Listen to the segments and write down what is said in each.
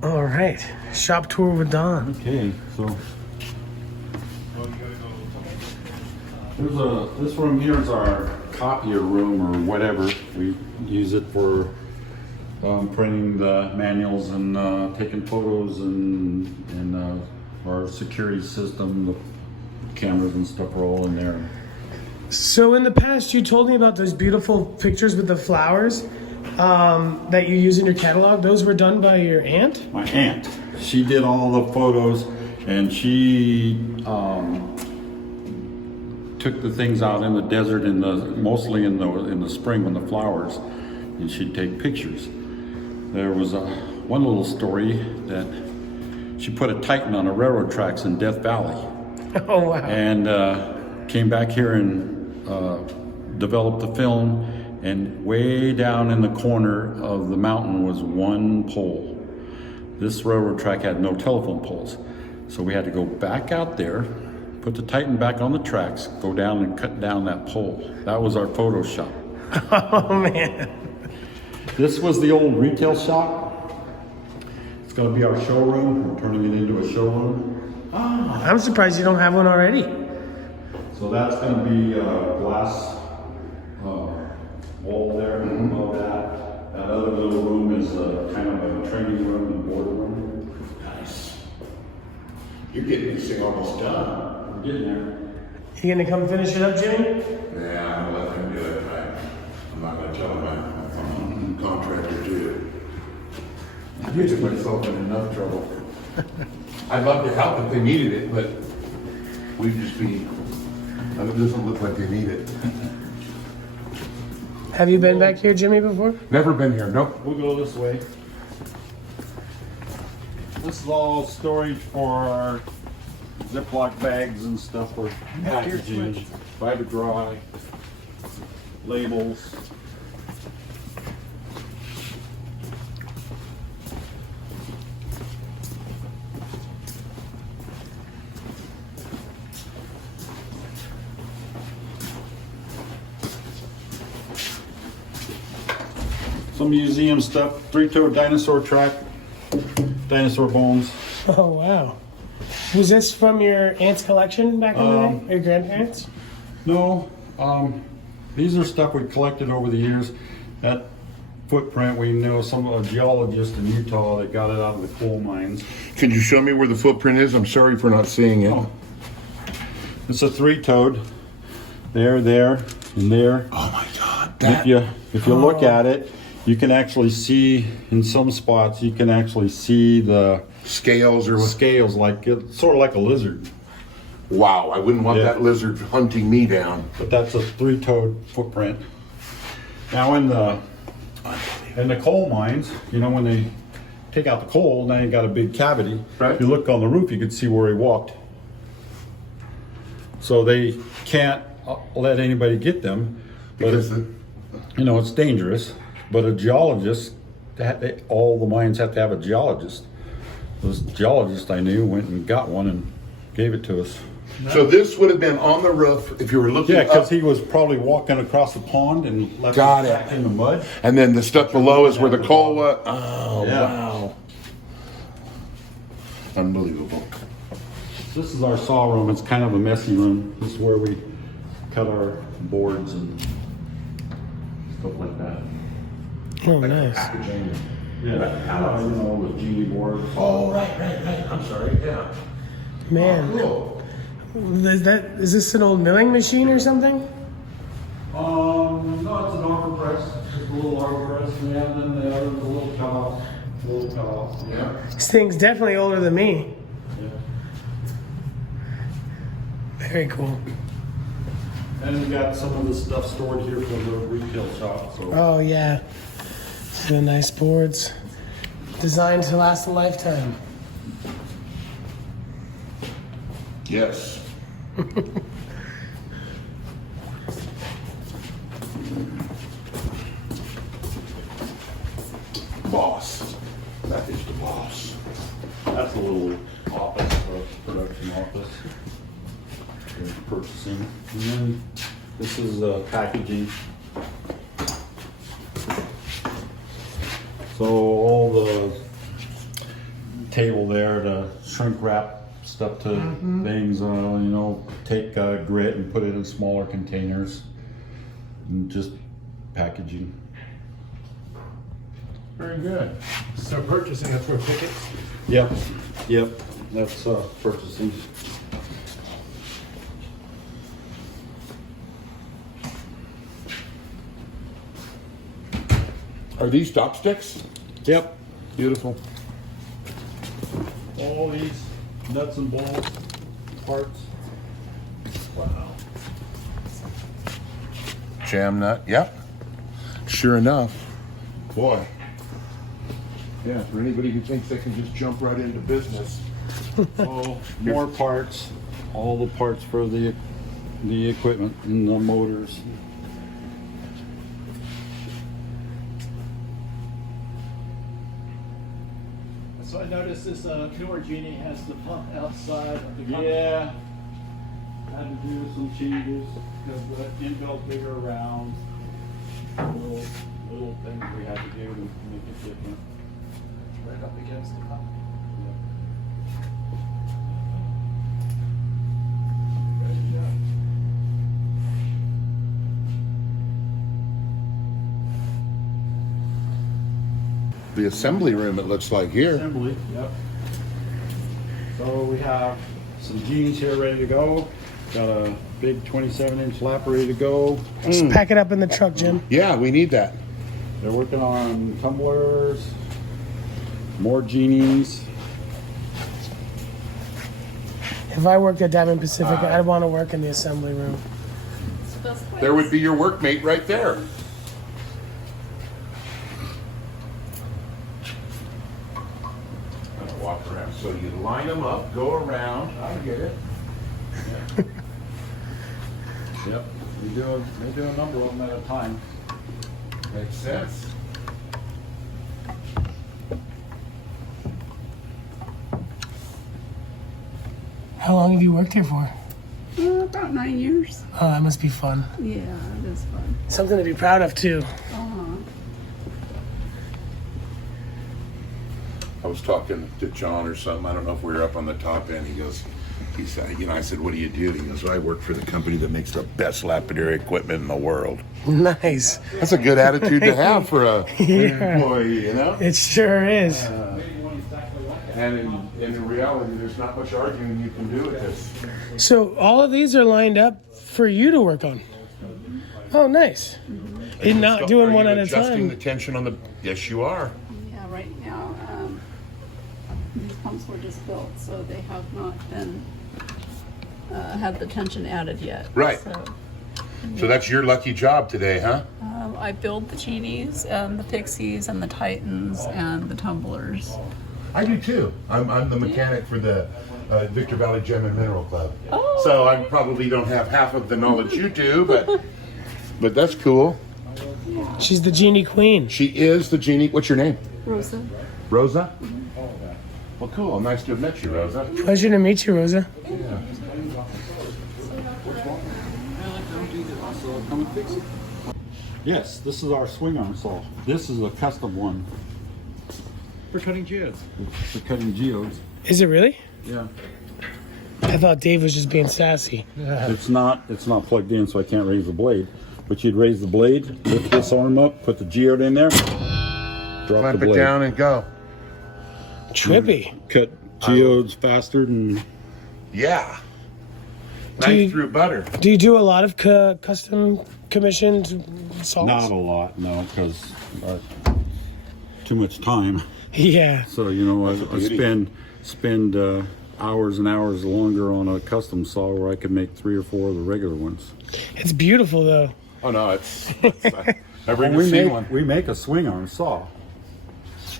All right, shop tour with Don. Okay, so this room here is our copier room or whatever. We use it for printing the manuals and taking photos and our security system, the cameras and stuff are all in there. So in the past, you told me about those beautiful pictures with the flowers that you use in your catalog. Those were done by your aunt? My aunt, she did all the photos, and she took the things out in the desert mostly in the spring when the flowers, and she'd take pictures. There was one little story that she put a Titan on the railroad tracks in Death Valley. Oh, wow. And came back here and developed the film, and way down in the corner of the mountain was one pole. This railroad track had no telephone poles. So we had to go back out there, put the Titan back on the tracks, go down and cut down that pole. That was our photo shop. Oh, man. This was the old retail shop. It's gonna be our showroom. We're turning it into a showroom. I'm surprised you don't have one already. So that's gonna be a glass wall there above that. That other little room is kind of a training room and board room. Nice. You're getting this thing almost done. We're getting there. You gonna come finish it up, Jimmy? Yeah, I'm gonna let him do it. I'm not gonna tell him I'm a contractor too. I'm getting myself in enough trouble. I'd love to help if they needed it, but we'd just be, it doesn't look like they need it. Have you been back here, Jimmy, before? Never been here, nope. We'll go this way. This is all storage for our Ziploc bags and stuff for packaging, fiber dry, labels. Some museum stuff, three-toed dinosaur track, dinosaur bones. Oh, wow. Was this from your aunt's collection back in the day? Your grandparents? No, these are stuff we collected over the years. That footprint, we know a geologist in Utah that got it out of the coal mines. Could you show me where the footprint is? I'm sorry for not seeing it. Oh. It's a three-toed. There, and there. Oh my God. If you look at it, you can actually see in some spots. You can actually see the Scales or scales, sort of like a lizard. Wow, I wouldn't want Yeah. that lizard hunting me down. But that's a three-toed footprint. Now in the coal mines, when they take out the coal, now you got a big cavity. Right. If you look on the roof, you could see where he walked. So they can't let anybody get them, but Because it's dangerous. But a geologist, all the mines have to have a geologist. This geologist I knew went and got one and gave it to us. So this would have been on the roof if you were looking Yeah, because up, he was probably walking across the pond and left Got his it. track in the mud. and then the stuff below is where the coal was. Oh, Yeah. wow. Unbelievable. This is our saw room. It's kind of a messy room. This is where we cut our boards and stuff like that. Oh, nice. Packaging. Yeah, with genie boards. Oh, right. I'm sorry, yeah. Man, Cool. is this an old milling machine or something? No, it's an arbor press. Just a little arbor press. And then the other, the little cutoff. Yeah. This thing's definitely older than me. Very cool. And we got some of the stuff stored here for the retail shop. So Oh, yeah. The nice boards. Designed to last a lifetime. Yes. Boss. That is the boss. that's a little office, production office. Purchasing. And then this is packaging. So all the table there to shrink wrap stuff to things, take grit and put it in smaller containers and just packaging. Very good. So purchasing, that's where tickets? Yep, that's purchasing. Are these chopsticks? Yep, Beautiful. all these nuts and bolts parts. Wow. Jam nut, yep. Sure enough. Boy. Yeah, for anybody who thinks they can just jump right into business. Oh, more parts, all the parts for the equipment and the motors. So I noticed this newer Genie has the pump outside of the cover. Yeah, had to do some changes because the inbuilt bigger rounds, little things we had to do to make it different. Right up against the pump. The assembly room, it looks like here. Assembly, yep. So we have some Genies here ready to go. Got a big 27-inch lap ready to go. Just pack it up in the truck, Jim. Yeah, we need that. They're working on tumblers, more Genies. If I worked at Diamond Pacific, I'd want to work in the assembly room. There would be your workmate right there. Gonna walk around. So you line them up, go around. I get it. Yep, they do a number of them at a time. Makes sense. How long have you worked here for? About 9 years. Oh, that must be fun. Yeah, it is fun. Something to be proud of, too. I was talking to John or something. I don't know if we were up on the top end. He said, I said, what do you do? He goes, well, I work for the company that makes the best lapidary equipment in the world. Nice. That's a good attitude to have for a employee, you know? It sure is. And in reality, there's not much arguing you can do with this. So all of these are lined up for you to work on. Oh, nice. You're not doing one at a Adjusting the time. tension on the. Yes, you are. Yeah, right now, these pumps were just built, so they have not been, had the tension added yet. Right. So that's your lucky job today, huh? I build the Genies and the Pixies and the Titans and the Tumblers. I do too. I'm the mechanic for the Victor Valley Gem and Mineral Club. Oh. So I probably don't have half of the knowledge you do, but that's cool. She's the genie queen. She is the genie. What's your name? Rosa. Rosa? Well, cool. Nice to have met you, Rosa. Pleasure to meet you, Rosa. Yeah. Yes, this is our swing arm saw. This is a custom one. For cutting geodes. For cutting geodes. Is it really? Yeah. I thought Dave was just being sassy. It's not plugged in, so I can't raise the blade. But you'd raise the blade, lift this arm up, put the geode in there, drop Clamp the it blade. down and go. Trippy. Cut geodes faster than. Yeah. Do you- Knife through butter. Do you do a lot of custom commissioned saws? Not a lot, no, because too much time. Yeah. So That's the I beauty. spend hours and hours longer on a custom saw where I could make 3 or 4 of the regular ones. It's beautiful, though. Oh no, I've never we even seen make one. we make a swing arm saw.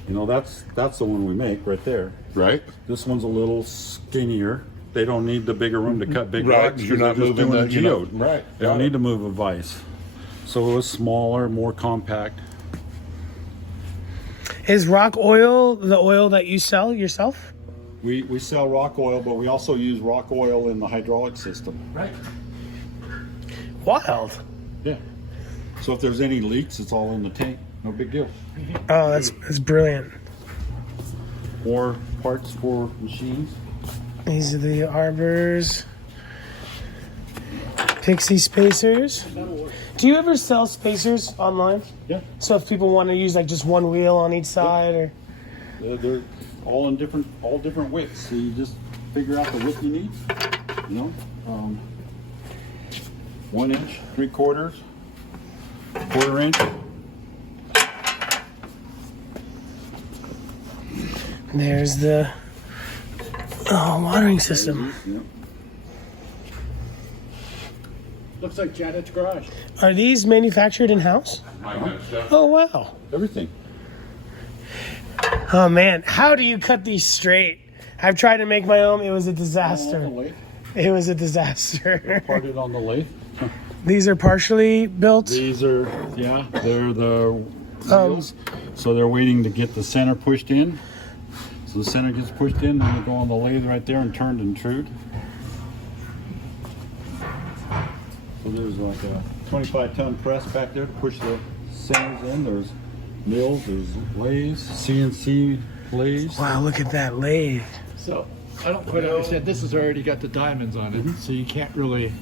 That's the one we make right there. Right? This one's a little skinnier. They don't need the bigger room to cut big Right, rocks. you're not they're just moving doing the- a you're not- geode. right, They don't got it. need to move a vise. So it was smaller, more compact. Is rock oil the oil that you sell yourself? We sell rock oil, but we also use rock oil in the hydraulic system. Right. Wild. Yeah. So if there's any leaks, it's all in the tank. No big deal. Oh, that's brilliant. more parts for machines. These are the arbors. Pixie spacers. Do you ever sell spacers online? Yeah. So if people want to use like just one wheel on each side, or They're all in all different widths. So you just figure out the width you need. You know, 1 inch, 3/4, 1/4 inch. there's the watering system. Yeah. Looks like Janet's garage. Are these manufactured in house? My kind of stuff. Oh wow. Everything. Oh man, how do you cut these straight? I've tried to make my own. It was a On the disaster. lathe. It was a disaster. Parted on the lathe. These are partially built. These are, they're the wheels. So they're waiting to get the center pushed in. So the center gets pushed in, and they go on the lathe right there and turned and trued. So there's like a 25-ton press back there to push the centers in. There's mills, there's lathes, CNC lathes. Wow, look at that lathe. So I don't quite understand. This has already got the diamonds on it, so you can't really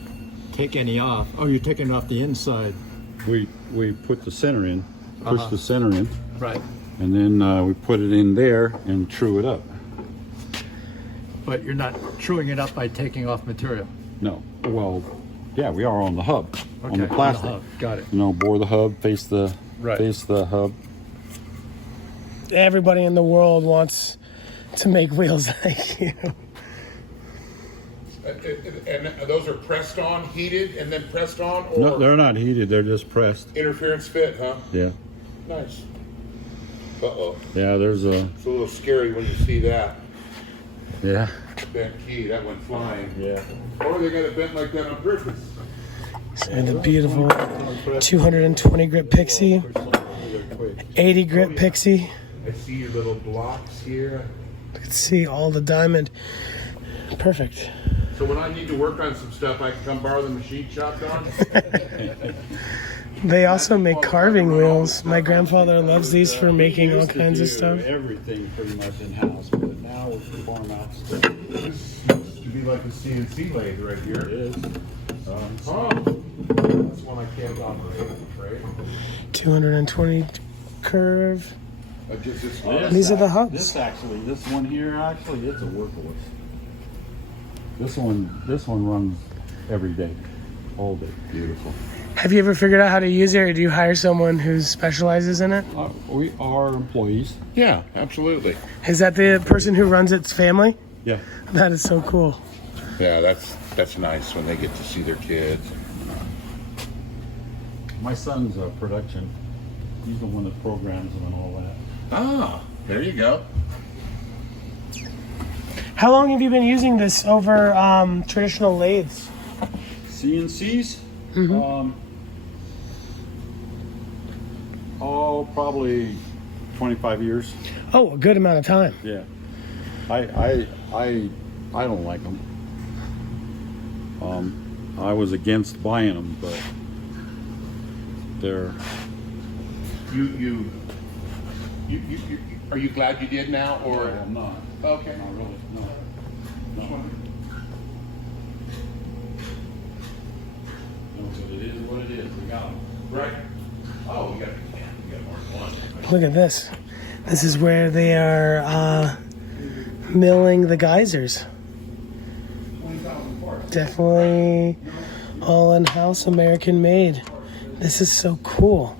take any off. Oh, you're taking off the inside. We put the center in, push the center in, Right. and then we put it in there and true it up. But you're not truing it up by taking off material. No, well, yeah, we are on the hub, on the plastic. Got it. You know, bore the hub, face the hub. Everybody in the world wants to make wheels like you. And those are pressed on, heated, and then pressed on, or No, they're not heated. They're just pressed. interference fit, huh? Yeah, Nice. Uh-oh. yeah. There's a It's a little scary when you see that yeah. bent key. That went flying. Yeah. Or they got it bent like that on purpose. So the beautiful 220 grit Pixie, 80 grit Pixie. I see your little blocks here. You can see all the diamond. Perfect. So when I need to work on some stuff, I can come borrow the machine shop, Don? They also make carving wheels. My grandfather loves these for making all kinds of stuff. Everything pretty much in house, but now we're performing out stuff. This used to be like a CNC lathe right It here. is. Oh, that's one I can't operate, right? 220 curve. These are the hubs. This one here, actually, it's a workhorse. This one runs every day, all day. Beautiful. Have you ever figured out how to use it, or do you hire someone who specializes in it? We are employees. Yeah, absolutely. Is that the person who runs its family? Yeah. That is so cool. Yeah, that's nice when they get to see their kids. My son's a production. He's the one that programs them and all that. Ah, there you go. How long have you been using this over traditional lathes? CNCs? Probably 25 years. Oh, a good amount of time. Yeah. I don't like them. I was against buying them, but they're. You are you glad you did now, or? I'm not. Okay. Not really. No. No. No, but it is what it is. We got them. Right. Oh, we got more than one. Look at this. This is where they are milling the geysers. Definitely all in-house, American made. This is so cool.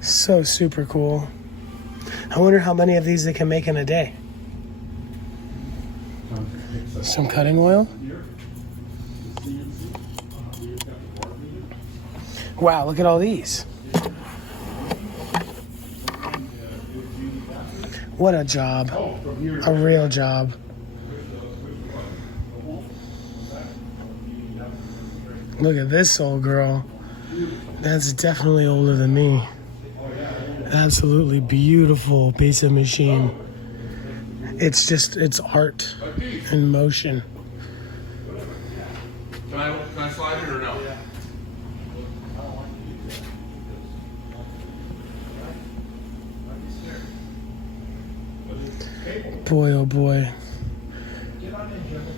So super cool. I wonder how many of these they can make in a day. Some cutting oil. Wow, look at all these. What a job. A real job. Look at this old girl. That's definitely older than me. Absolutely beautiful piece of machine. It's art in motion. Can I slide it or no? Boy, oh boy.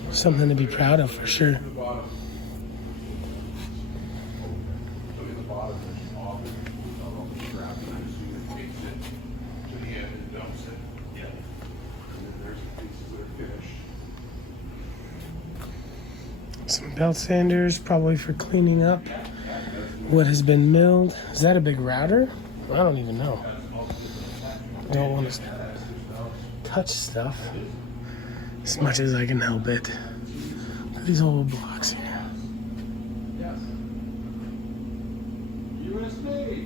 Something to be proud of for sure. Some belt sanders, probably for cleaning up what has been milled. Is that a big router? I don't even know. Don't want to touch stuff as much as I can help it. Look at these old blocks here. USA.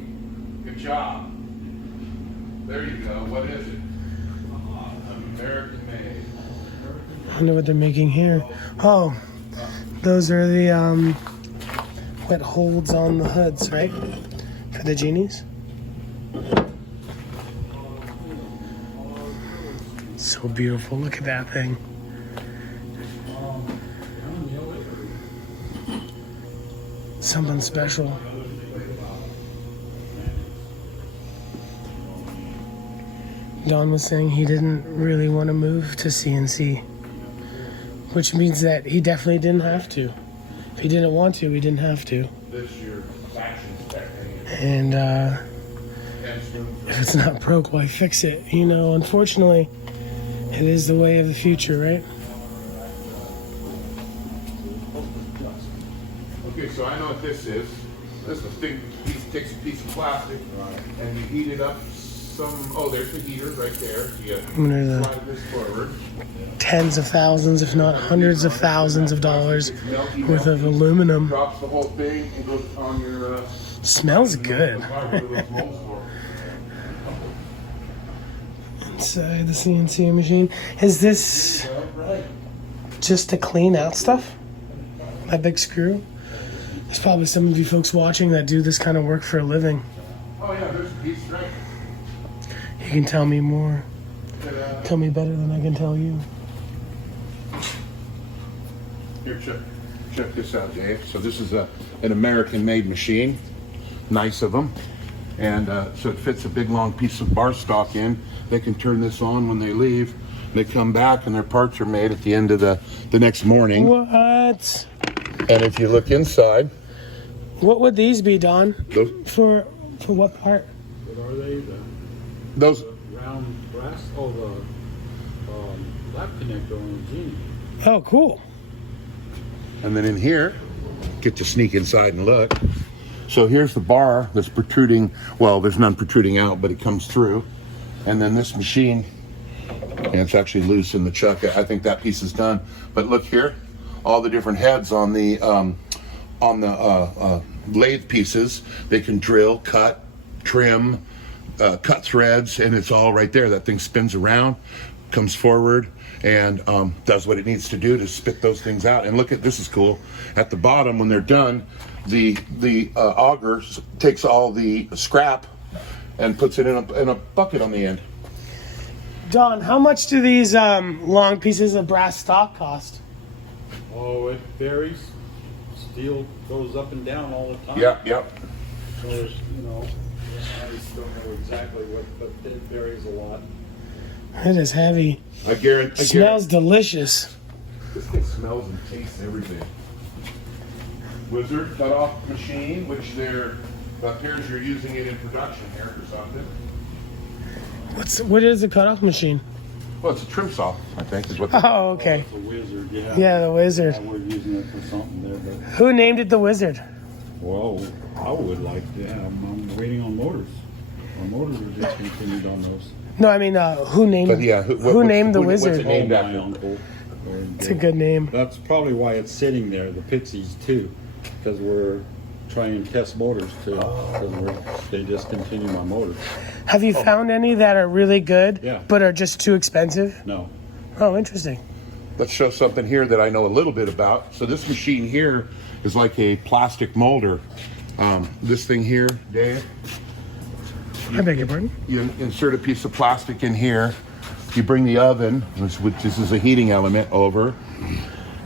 Good job. There you go. What is it? American made. I wonder what they're making here. Oh, those are the wet holds on the hoods, right? For the genies. So beautiful. Look at that thing. Something special. Don was saying he didn't really want to move to CNC, which means that he definitely didn't have to. If he didn't want to, he didn't have to. And if it's not broke, why fix it? You know, unfortunately, it is the way of the future, right? Okay, so I know what this is. This is a big piece, takes a piece of plastic and you heat it up some, oh, there's the heater right there. So you slide this forward. Tens of thousands, if not hundreds of thousands of dollars worth of aluminum. Drops the whole thing and goes on your... Smells good. Inside the CNC machine. Is this just to clean out stuff? That big screw? There's probably some of you folks watching that do this kind of work for a living. Oh yeah, there's a piece right. You can tell me more. Tell me better than I can tell you. Here, check this out, Dave. So this is an American-made machine. Nice of them. And so it fits a big, long piece of bar stock in. They can turn this on when they leave. They come back and their parts are made at the end of the next morning. What? And if you look inside... What would these be, Don? Those, for what part? What are they? those Round brass? Oh, the lap connector on the Genie. Oh, cool. And then in here, get to sneak inside and look. So here's the bar that's protruding. Well, there's none protruding out, but it comes through. And then this machine, and it's actually loose in the chuck. I think that piece is done. But look here, all the different heads on the lathe pieces. They can drill, cut, trim, cut threads, and it's all right there. That thing spins around, comes forward, and does what it needs to do to spit those things out. And look at, this is cool. At the bottom, when they're done, the auger takes all the scrap and puts it in a bucket on the end. Don, how much do these long pieces of brass stock cost? Oh, it varies. Steel goes up and down all the time. Yep. So there's, I just don't know exactly what, but it varies a lot. It is heavy. I guarantee. Smells delicious. This thing smells and tastes everything. Wizard cut-off machine, which it appears you're using it in production here or something. What is a cutoff machine? Well, it's a trim saw, I think, is what. Oh, okay. It's a Wizard, yeah. Yeah, the Wizard. Yeah, we're using it for something there, but Who named it the Wizard? well, I would like to. I'm waiting on motors. Our motors are discontinued on those. No, I mean, who named? But yeah, who named the what's Wizard? it named My after? uncle. It's a good name. That's probably why it's sitting there, the Pixies too, because we're trying to test motors too. Because they discontinue my motors. Have you found any that are really good, Yeah. but are just too expensive? No. Oh, interesting. Let's show something here that I know a little bit about. So this machine here is like a plastic molder. This thing here, Dave, I beg your pardon? you insert a piece of plastic in here. You bring the oven, which this is a heating element, over,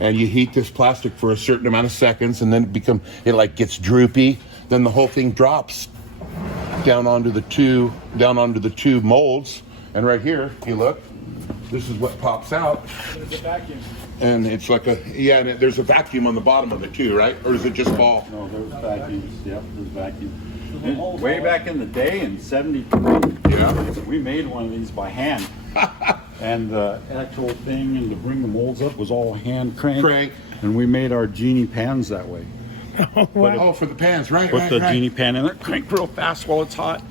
and you heat this plastic for a certain amount of seconds, and then it like gets droopy. Then the whole thing drops down onto the two molds. And right here, if you look, this is what pops out. There's a vacuum. And it's like a, yeah, and there's a vacuum on the bottom of it too, right? Or does it just fall? No, there's vacuums. Yep, there's vacuums. And way back in the day, in '73, Yeah. we made one of these by hand. And the actual thing and to bring the molds up was all hand crank. And we made our genie pans that way. Oh, for the pans, right? Put the genie pan in there, crank real fast while it's hot.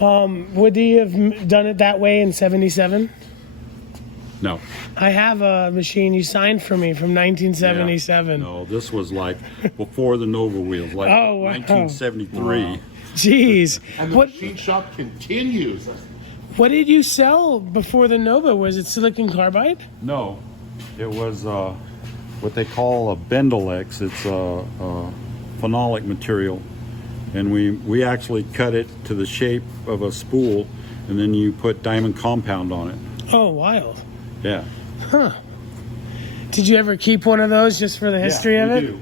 Would he have done it that way in '77? No. I have a machine you signed for me from 1977. No, this was like before the Nova wheels, like Oh, wow. 1973. Jeez. And the machine shop continues. What did you sell before the Nova? Was it silicon carbide? No, it was what they call a Bendelex. It's a phenolic material, and we actually cut it to the shape of a spool, and then you put diamond compound on it. Oh, wild. Yeah. Huh. Did you ever keep one of those just for the history of we it? do.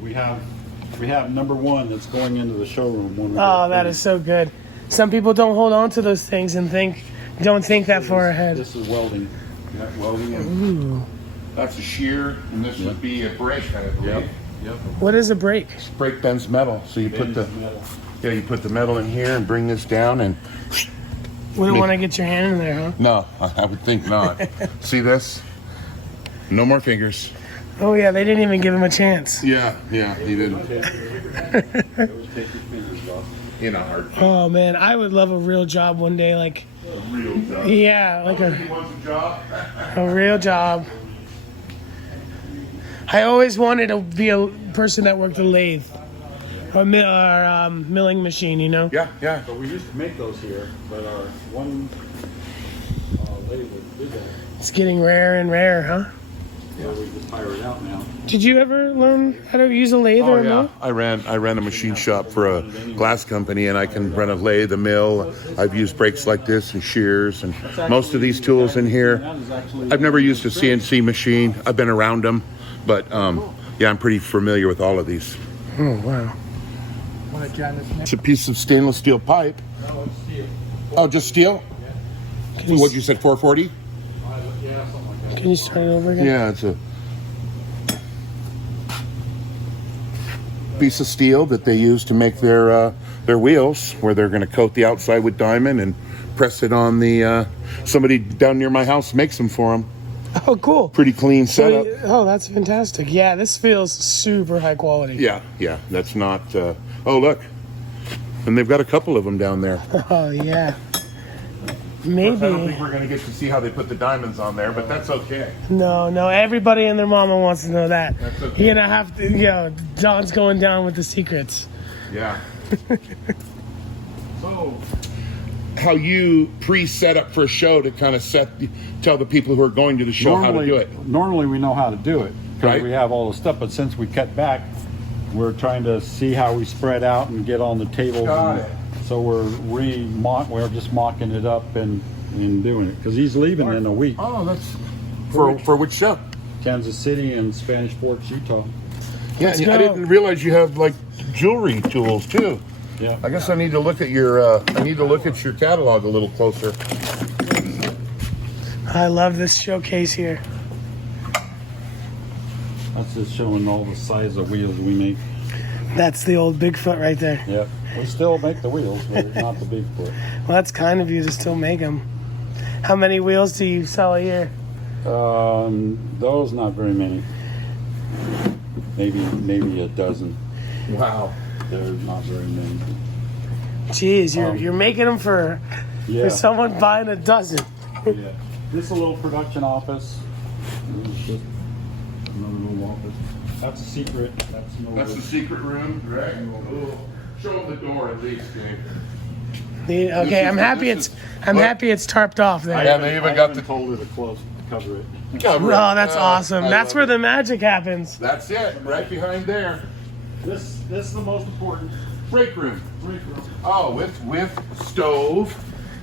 We have number one that's going into the showroom. Oh, that is so good. Some people don't hold on to those things and don't think that far ahead. This is welding. We got welding. Ooh. That's a shear, and this would be a brake, I believe. Yep. What is a brake? Brake bends metal. So you put the you put the metal in here and bring this down and Wouldn't want to get your hand in there, huh? no, I would think not. See this? No more fingers. Oh yeah, they didn't even give him a chance. Yeah, he didn't. In a heart. Oh man, I would love a real job one day, like A real job. yeah, like He wants a job. a real job. I always wanted to be a person that worked a lathe or milling machine, you know? Yeah. So we used to make those here, but our one lathe did that. It's getting rarer and rarer, huh? So we just hire it out now. Did you ever learn how to use a lathe or a mill? I ran a machine shop for a glass company, and I can run a lathe, a mill. I've used brakes like this and shears, and most of these tools in here. I've never used a CNC machine. I've been around them, but yeah, I'm pretty familiar with all of these. Oh wow. It's a piece of stainless steel pipe. No, it's steel. Oh, just steel? What you said, 440? Yeah, something like that. Can you start it over again? Yeah, it's a piece of steel that they use to make their wheels, where they're going to coat the outside with diamond and press it on the. Somebody down near my house makes them for them. Oh, cool. Pretty clean setup. Oh, that's fantastic. Yeah, this feels super high quality. Yeah, that's not. Oh, look, and they've got a couple of them down there. Oh yeah. I don't Maybe. think we're going to get to see how they put the diamonds on there, but that's okay. No, everybody and their mama wants to know that. That's okay. You're gonna have to, John's going down with the secrets. Yeah. So, how you pre-set up for a show to kind of tell the people who are going to the show how to do it? Normally we know how to do it because Right. we have all the stuff, but since we cut back, we're trying to see how we spread out and get on the tables. Got and it. So we're just mocking it up and doing it because he's leaving in a week. Oh, that's for which show? Kansas City and Spanish Forks, Utah. Yeah, Let's I go. didn't realize you have like jewelry tools too. Yeah. I guess I need to look at your catalog a little closer. I love this showcase here. That's just showing all the size of wheels we make. That's the old Bigfoot right there. Yep. We still make the wheels, but not the Bigfoot. Well, that's kind of you to still make them. How many wheels do you sell a year? Those not very many. Maybe a dozen. Wow. There's not very many. Jeez, you're making them for someone buying a dozen. Yeah. This is a little production office. This is just another little office. That's a secret. That's the secret room, right? Show them the door at least, Dave. Okay, I'm happy it's tarped off there. Yeah, they even got the. told her to cover it. Cover it. Oh, that's awesome. I That's love where it. the magic happens. That's it, right behind there. This is the most important. Break room. Oh, with stove.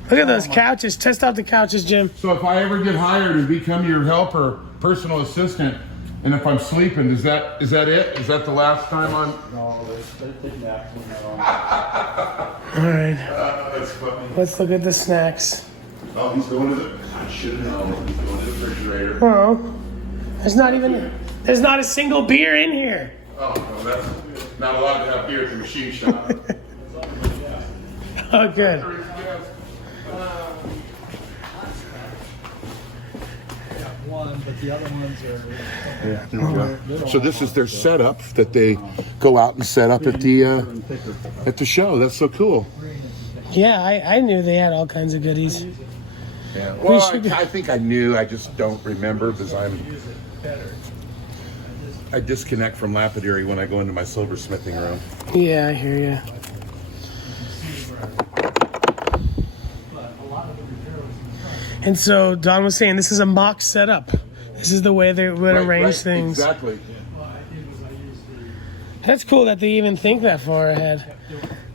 Look at those couches. Test out the couches, Jim. So if I ever get hired and become your helper, personal assistant, and if I'm sleeping, is that it? Is that the last time I'm? No, they take naps when they're on. All right, That's funny. let's look at the snacks. Oh, he's going to the. should have known. Go in the refrigerator. Oh, there's not a single beer in here. Oh, no, that's not allowed to have beer at the machine shop. Oh, good. One, but the other ones are. So this is their setup that they go out and set up at the show. That's so cool. Yeah, I knew they had all kinds of goodies. Yeah. Well, I think I knew. I just don't remember because I disconnect from Lapidary when I go into my silversmithing room. Yeah, I hear you. And so Don was saying this is a mock setup. This is the way they would arrange things. Exactly. That's cool that they even think that far ahead.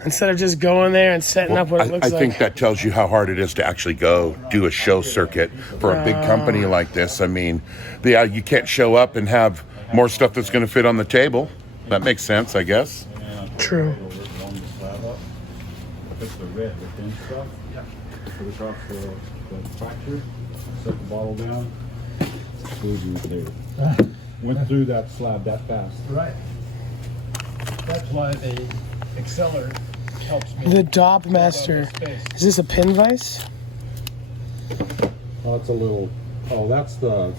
Instead of just going there and setting up what it looks I like. think that tells you how hard it is to actually go do a show circuit for a big company like this. I mean, you can't show up and have more stuff that's going to fit on the table. That makes sense, I guess. True. Put the red, the thin stuff. Yeah. Put it off the fracture. Set the bottle down. Screws there. Went through that slab that fast. Right. That's why the Exceller helps me. The Dop Master. Is this a pin vise? Oh, it's a little. Oh, that's the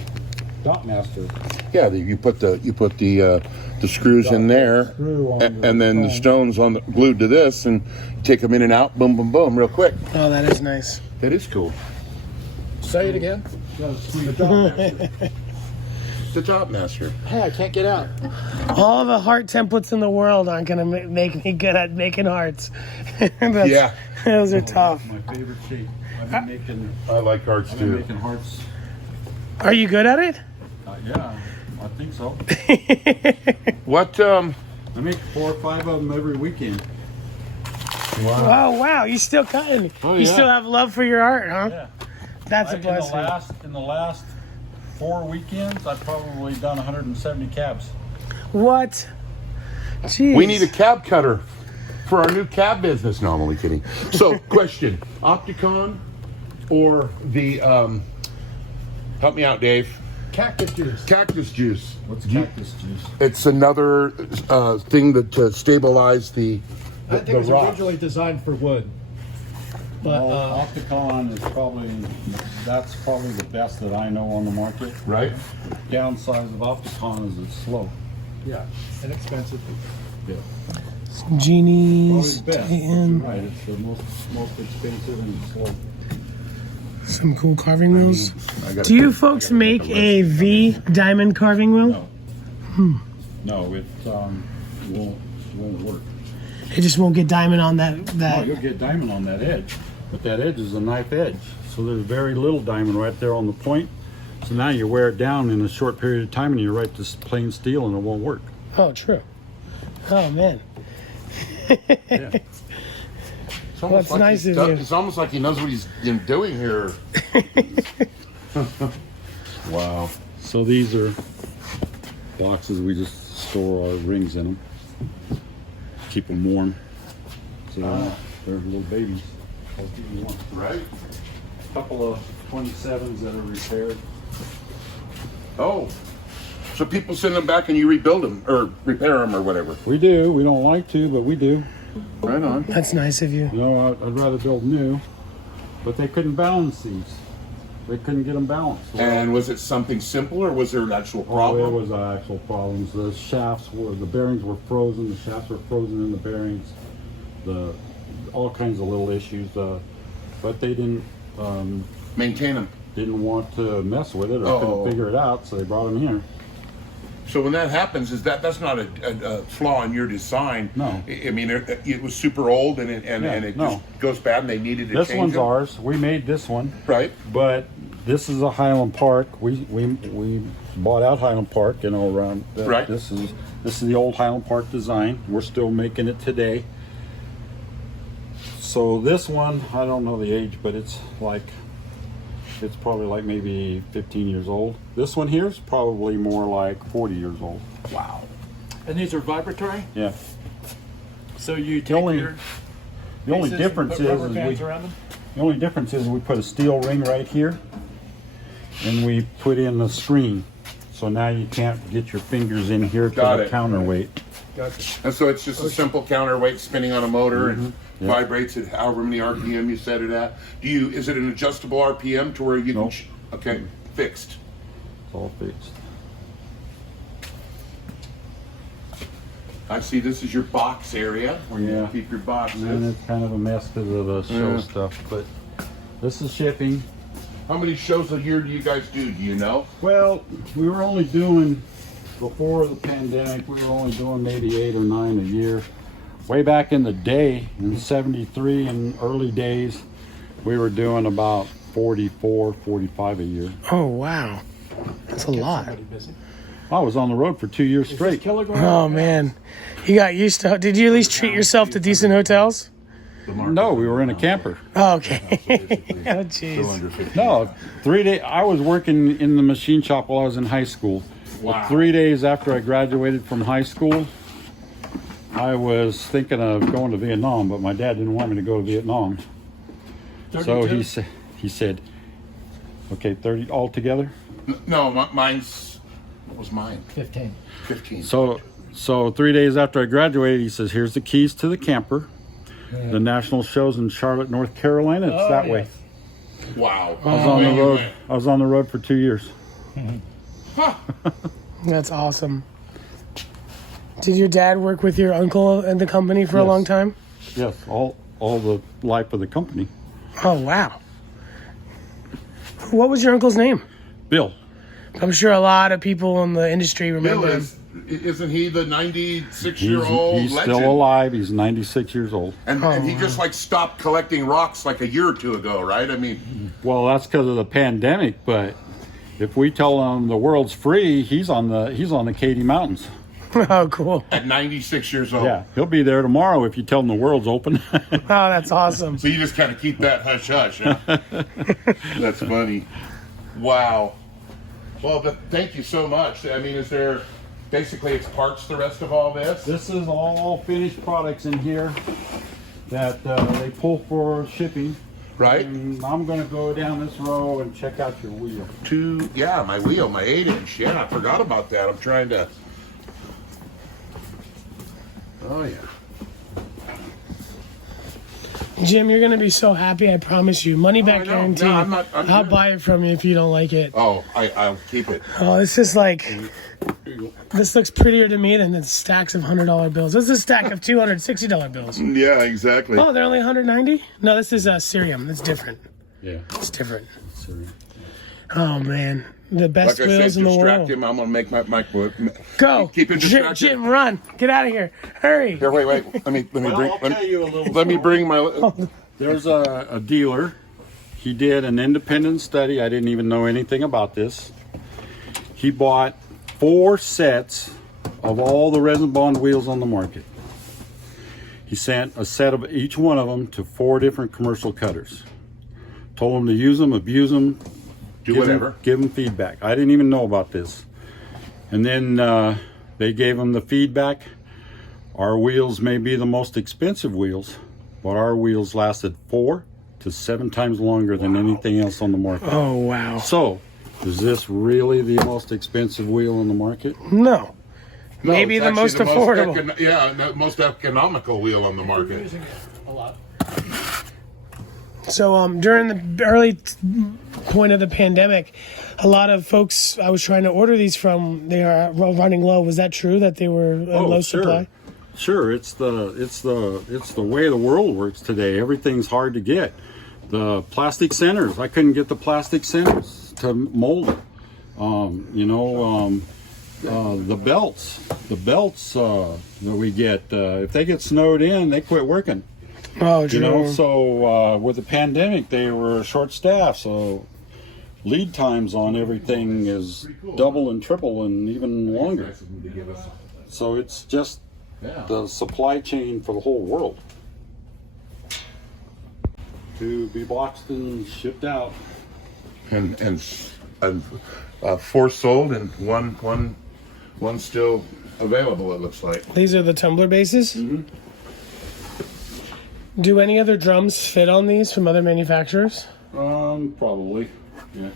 Dot Master. Yeah, you put the screws in there, and then the stones glued to this, and take them in and out, boom, boom, boom, real quick. Oh, that is nice. That is cool. Say it again. The Dot Master. Hey, I can't get out. All the heart templates in the world aren't going to make me good at making hearts. Yeah. Those are tough. My favorite shape. I've been making. I like hearts I've been too. making hearts. Are you good at it? Yeah, I think so. What? I make 4 or 5 of them every weekend. Oh, wow. You still cutting. Oh, You yeah. still have love for your art, huh? Yeah. That's a blessing. In the last 4 weekends, I've probably done 170 cabs. What? Jeez. We need a cab cutter for our new cab business. No, I'm only kidding. So, question: Opticon or the help me out, Dave. Cactus juice. Cactus juice. What's cactus juice? It's another thing to stabilize the I think it was rock. originally designed for wood. But Opticon is probably the best that I know on the market. Right. Downside of Opticon is it's slow. yeah, inexpensive. Yeah. Some genies. Probably the best. Titan. Right, it's the most expensive and slow. Some cool carving wheels. I Do you folks make a V diamond carving wheel? No. No, it won't work. It just won't get diamond on that. Oh, you'll get diamond on that edge, but that edge is a knife edge. So there's very little diamond right there on the point. So now you wear it down in a short period of time and you write this plain steel and it won't work. Oh, true. Oh, man. Yeah. Well, it's nice of you. It's almost like he knows what he's doing here. Wow. So these are boxes we just store our rings in them. Keep them warm. So they're little babies. Right. A couple of 27s that are repaired. Oh. So people send them back and you rebuild them or repair them or whatever. We do. We don't like to, but we do. Right on. That's nice of you. You know, I'd rather build new, but they couldn't balance these. They couldn't get them balanced. And was it something simple or was there an actual Oh, problem? it was actual problems. The bearings were frozen. The shafts were frozen in the bearings. All kinds of little issues. But they didn't Maintain them. want to mess with it or Oh. couldn't figure it out, so they brought them here. So when that happens, that's not a flaw in your design? No. I mean, it was super old and it no. just goes bad and they needed to This change one's them? ours. We made this one, Right. but this is a Highland Park. We bought out Highland Park, you know, around. Right. This is the old Highland Park design. We're still making it today. So this one, I don't know the age, but it's probably like maybe 15 years old. This one here is probably more like 40 years old. Wow. And these are vibratory? Yeah. So you take only- your The only pieces and difference put rubber is bands around them? we put a steel ring right here, and we put in the screen. So now you can't get your fingers in here to Got the it. counterweight. Gotcha. And so it's just a simple counterweight spinning on a motor and Yeah. vibrates at however many RPM you set it at. Is it an adjustable RPM to where you Nope. can, okay, fixed. It's all fixed. I see this is your box area where you Yeah. keep your boxes. And it's kind of a mess because of the show Yeah. stuff, but this is shipping. How many shows a year do you guys do? Do you know? Well, we were only doing, before the pandemic, we were only doing maybe 8 or 9 a year. Way back in the day, in 73 and early days, we were doing about 44, 45 a year. Oh, wow. That's a lot. Somebody busy. I was on the road for 2 years straight. Kilogram? Oh, man. You got used to. Did you at least treat yourself to decent hotels? No, we were in a camper. Oh, okay. Oh, jeez. No, 3 days. I was working in the machine shop while I was in high school. Wow. 3 days after I graduated from high school, I was thinking of going to Vietnam, but my dad didn't want me to go to Vietnam. So 32? he said, okay, 30 altogether. No, mine's, what was mine? 15. 15. So 3 days after I graduated, he says, here's the keys to the camper. The national show's in Charlotte, North Carolina. It's that way. Wow. I was on the road. I was on the road for 2 years. That's awesome. Did your dad work with your uncle in the company for a Yes. long time? Yes, all the life of the company. Oh, wow. What was your uncle's name? Bill. I'm sure a lot of people in the industry Bill remember him. isn't he the 96-year-old He's legend? still alive. He's 96 years old. And he just like stopped collecting rocks like a year or two ago, right? I mean, Well, that's because of the pandemic. But if we tell him the world's free, he's on the Katy Mountains. Oh, cool. at 96 years old. Yeah, he'll be there tomorrow if you tell him the world's open. Oh, that's awesome. So you just kind of keep that hush hush, huh? That's funny. Wow. Well, but thank you so much. I mean, is there basically it's parts the rest of all this? This is all finished products in here that they pull for shipping. Right? And I'm going to go down this row and check out your wheel. My wheel, my 8-inch. Yeah, I forgot about that. I'm trying to. Oh yeah. Jim, you're going to be so happy, I promise you. Money back I know. guarantee. No, I'm not- I'm I'll good. buy it from you if you don't like it. Oh, I'll keep it. Oh, this is like, this looks prettier to me than the stacks of $100 bills. This is a stack of $260 bills. Yeah, exactly. Oh, they're only 190? No, this is Cerium. That's different. Yeah. It's different. Sorry. Oh, man. The best Like I said, wheels in the distract world. him. I'm gonna make my Go. Keep him Jim, distracted. Jim, run. Get out of here. Hurry. Here, wait. Let me bring. I'll tell you a little Let me bring my. There's a dealer. He did an independent study. I didn't even know anything about this. He bought 4 sets of all the resin bond wheels on the market. He sent a set of each one of them to 4 different commercial cutters. Told them to use them, abuse them, Do whatever. give them feedback. I didn't even know about this. And then they gave them the feedback. Our wheels may be the most expensive wheels, but our wheels lasted 4 to 7 times longer than anything else on the market. Oh, wow. So, is this really the most expensive wheel on the market? No. No, Maybe it's the actually most affordable. The most economical wheel on the market. Using it a lot. So during the early point of the pandemic, a lot of folks I was trying to order these from, they are running low. Was that true that they were low supply? Sure, it's the way the world works today. Everything's hard to get. The plastic centers, I couldn't get the plastic centers to mold it. The belts that we get, if they get snowed in, they quit working. Oh, true. So with the pandemic, they were short-staffed, so lead times on everything is double and triple and even longer. So it's just the supply chain for the whole world to be boxed and shipped out. And 4 sold and one still available. It looks like. These are the tumbler bases? Mm-hmm. Do any other drums fit on these from other manufacturers? Probably. Yeah.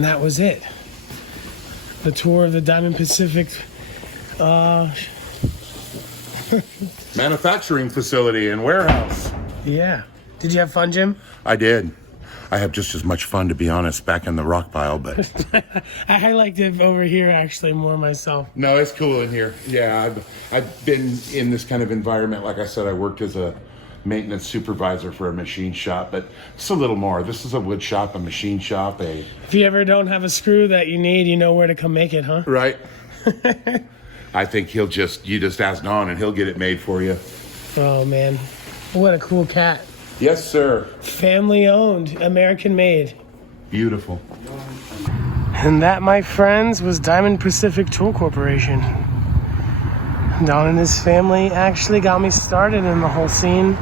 And that was it. The tour of the Diamond Pacific Manufacturing facility and warehouse. yeah. Did you have fun, Jim? I did. I have just as much fun, to be honest, back in the rock pile, but I liked it over here actually more myself. no, it's cool in here. Yeah, I've been in this kind of environment. Like I said, I worked as a maintenance supervisor for a machine shop, but it's a little more. This is a wood shop, a machine shop, If you ever don't have a screw that you need, you know where to come make it, huh? right? I think you just ask Don and he'll get it made for you. Oh man, what a cool cat. Yes, sir. Family owned, American made. Beautiful. And that, my friends, was Diamond Pacific Tool Corporation. Don and his family actually got me started in the whole scene.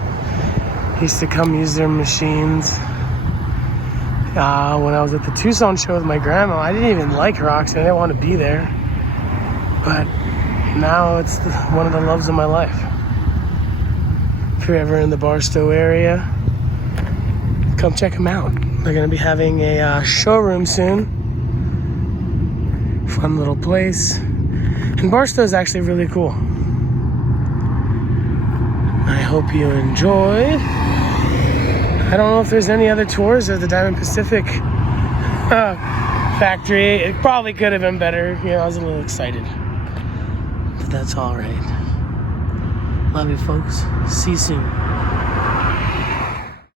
He used to come use their machines. When I was at the Tucson show with my grandma, I didn't even like rocks. I didn't want to be there. But now it's one of the loves of my life. If you're ever in the Barstow area, come check them out. They're going to be having a showroom soon. Fun little place. And Barstow is actually really cool. I hope you enjoyed. I don't know if there's any other tours of the Diamond Pacific factory. It probably could have been better. I was a little excited. But that's all right. Love you, folks. See you soon.